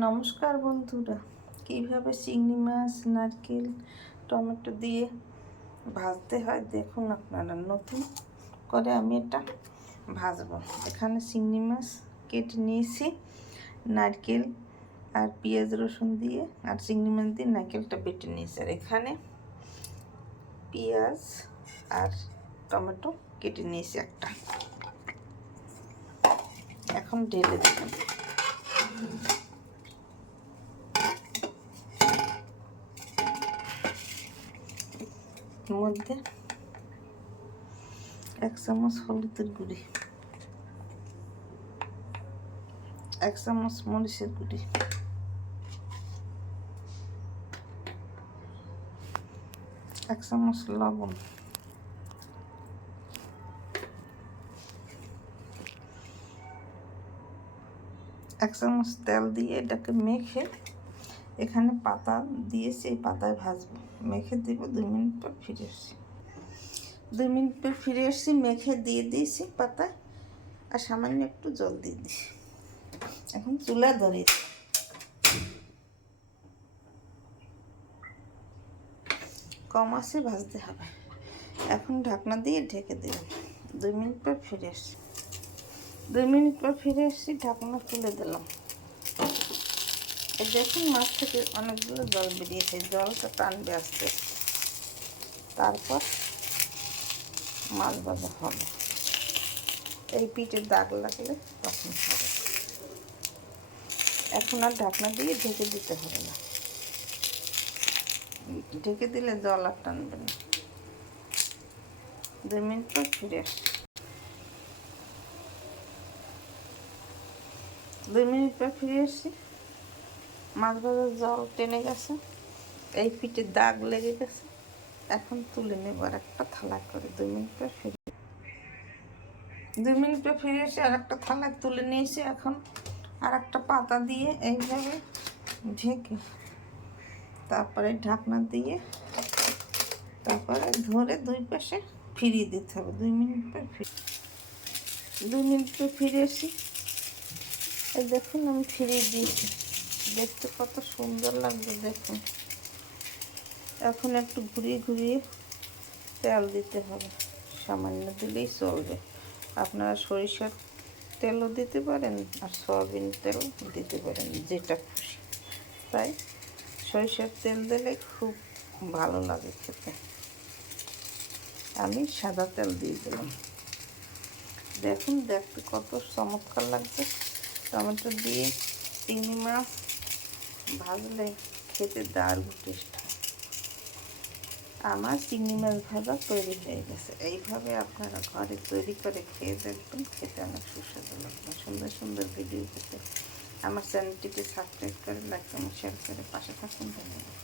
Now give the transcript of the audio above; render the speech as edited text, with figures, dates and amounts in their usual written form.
নমস্কার বন্ধুরা, কিভাবে চিংড়ি মাছ নারকেল টমেটো দিয়ে ভাজতে হয় দেখুন আপনারা। নতুন করে আমি এটা ভাজবো। এখানে চিংড়ি মাছ কেটে নিয়েছি, নারকেল আর পেঁয়াজ রসুন দিয়ে আর চিংড়ি মাছ দিয়ে নারকেলটা বেটে নিয়েছি। আর এখানে পেঁয়াজ আর টমেটো কেটে নিয়েছি একটা। এখন ঢেলে দিলাম। মধ্যে 1 চামচ হলুদের গুঁড়ি, 1 চামচ মরিচের গুঁড়ি, 1 চামচ লবণ, 1 চামচ তেল দিয়ে এটাকে মেখে এখানে পাতা দিয়েছি, এই পাতায় ভাজবো। মেখে দিব, 2 মিনিট পর ফিরে এসছি। 2 মিনিট পর ফিরে এসছি, মেখে দিয়ে দিয়েছি পাতায় আর সামান্য একটু জল দিয়ে দিই। এখন চুলা ধরিয়েছি, কম আঁচে ভাজতে হবে। এখন ঢাকনা দিয়ে ঢেকে দিলাম। 2 মিনিট পর ফিরে এসছি। 2 মিনিট পর ফিরে এসছি, ঢাকনা তুলে দিলাম। এই দেখুন, মাছ থেকে অনেকগুলো জল বেরিয়েছে, জলটা টানবে আস্তে আস্তে, তারপর মাছ ভাজা হবে। এই পিঠে দাগ লাগলে তখন হবে। এখন আর ঢাকনা দিয়ে ঢেকে দিতে হবে না, ঢেকে দিলে জল আর টানবে না। 2 মিনিট পর ফিরে আসছি। 2 মিনিট পর ফিরে এসছি, মাছ ভাজার জল টেনে গেছে, এই পিঠে দাগ লেগে গেছে। এখন তুলে নেব আর একটা থালা করে। 2 মিনিট পর ফিরে 2 মিনিট পর ফিরে এসে আর একটা থালায় তুলে নিয়েছি। এখন আর একটা পাতা দিয়ে এইভাবে ঢেকে তারপরে ঢাকনা দিয়ে তারপরে ধরে 2 পাশে ফিরিয়ে দিতে হবে। 2 মিনিট পর 2 মিনিট পর ফিরে এসি। এই দেখুন, আমি ফিরিয়ে দিয়েছি। দেখতে কত সুন্দর লাগবে দেখুন। এখন একটু ঘুরিয়ে ঘুরিয়ে তেল দিতে হবে, সামান্য দিলেই চলবে। আপনারা সরিষার তেলও দিতে পারেন আর সয়াবিন তেলও দিতে পারেন, যেটা খুশি। তাই সরিষার তেল দিলে খুব ভালো লাগে খেতে। আমি সাদা তেল দিয়ে দিলাম। দেখুন, দেখতে কত চমৎকার লাগছে। টমেটো দিয়ে চিংড়ি মাছ ভাজলে খেতে দারুণ টেস্ট হয়। আমার চিংড়ি মাছ ভাজা তৈরি হয়ে গেছে। এইভাবে আপনারা ঘরে তৈরি করে খেয়ে দেখবেন, খেতে অনেক সুস্বাদু লাগবে। সুন্দর সুন্দর ভিডিও পেতে আমার চ্যানেলটিকে সাবস্ক্রাইব করে, লাইক, কমেন্ট, শেয়ার করে পাশে থাকুন। ধন্যবাদ।